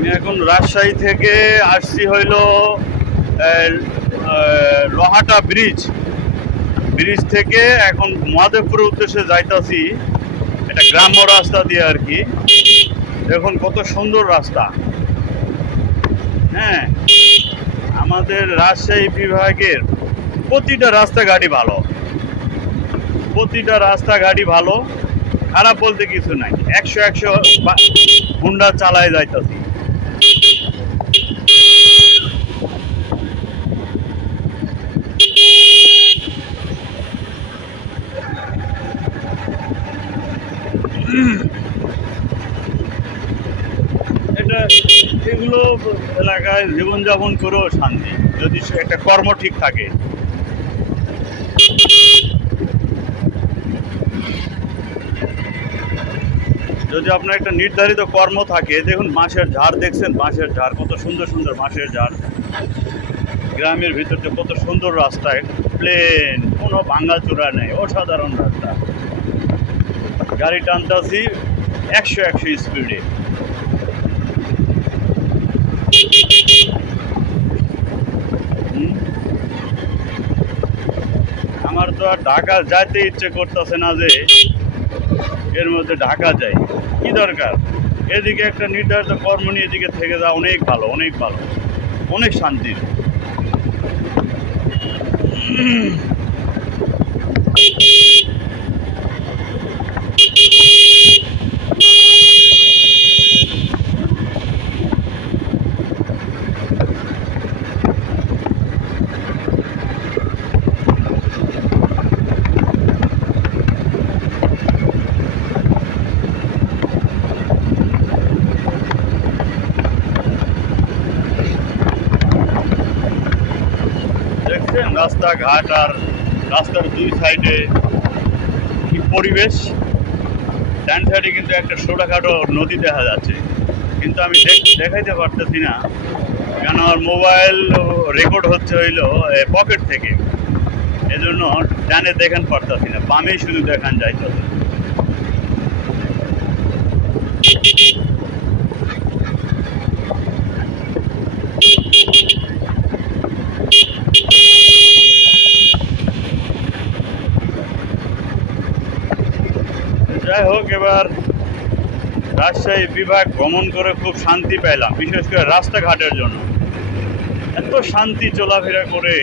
আমি এখন রাজশাহী থেকে আসছি হইল লোহাটা ব্রিজ। ব্রিজ থেকে এখন মহাদেবপুরের উদ্দেশ্যে যাইতাছি, এটা গ্রাম্য রাস্তা দিয়ে আর কি। দেখুন কত সুন্দর রাস্তা। হ্যাঁ আমাদের রাজশাহী বিভাগের প্রতিটা রাস্তাঘাটই ভালো। প্রতিটা রাস্তা রাস্তাঘাটই ভালো, খারাপ বলতে কিছু নাই। একশো একশো হুন্ডা চালায় যাইতাছি। এটা এগুলো এলাকায় জীবনযাপন করেও শান্তি, যদি একটা কর্ম ঠিক থাকে। যদি আপনার একটা নির্ধারিত কর্ম থাকে, দেখুন বাঁশের ঝাড় দেখছেন, বাঁশের ঝাড়, কত সুন্দর সুন্দর বাঁশের ঝাড়। গ্রামের ভিতর যে কত সুন্দর রাস্তায় প্লেন কোনো ভাঙ্গাচোরা নেই, অসাধারণ রাস্তা। গাড়ি টানতাছি একশো একশো স্পিডে। আমার তো আর ঢাকা যাইতে ইচ্ছে করতেছে না যে এর মধ্যে ঢাকা যাই। কি দরকার? এদিকে একটা নির্ধারিত কর্ম নিয়ে এদিকে থেকে যাওয়া অনেক ভালো অনেক ভালো, অনেক শান্তির। রাস্তাঘাট আর রাস্তার দুই সাইডে কি পরিবেশ? ডান সাইডে কিন্তু একটা ছোটোখাটো নদী দেখা যাচ্ছে। কিন্তু আমি দেখ- দেখাইতে পারতেছি না। কেন আমার মোবাইল রেকর্ড হচ্ছে হইল পকেট থেকে। এজন্য ডানে দেখান পারতেছি না, বামেই শুধু দেখান যাইতেছে। যাই হোক, এবার রাজশাহী বিভাগ ভ্রমণ করে খুব শান্তি পেলাম বিশেষ করে রাস্তাঘাটের জন্য। এত শান্তি চলাফেরা করে।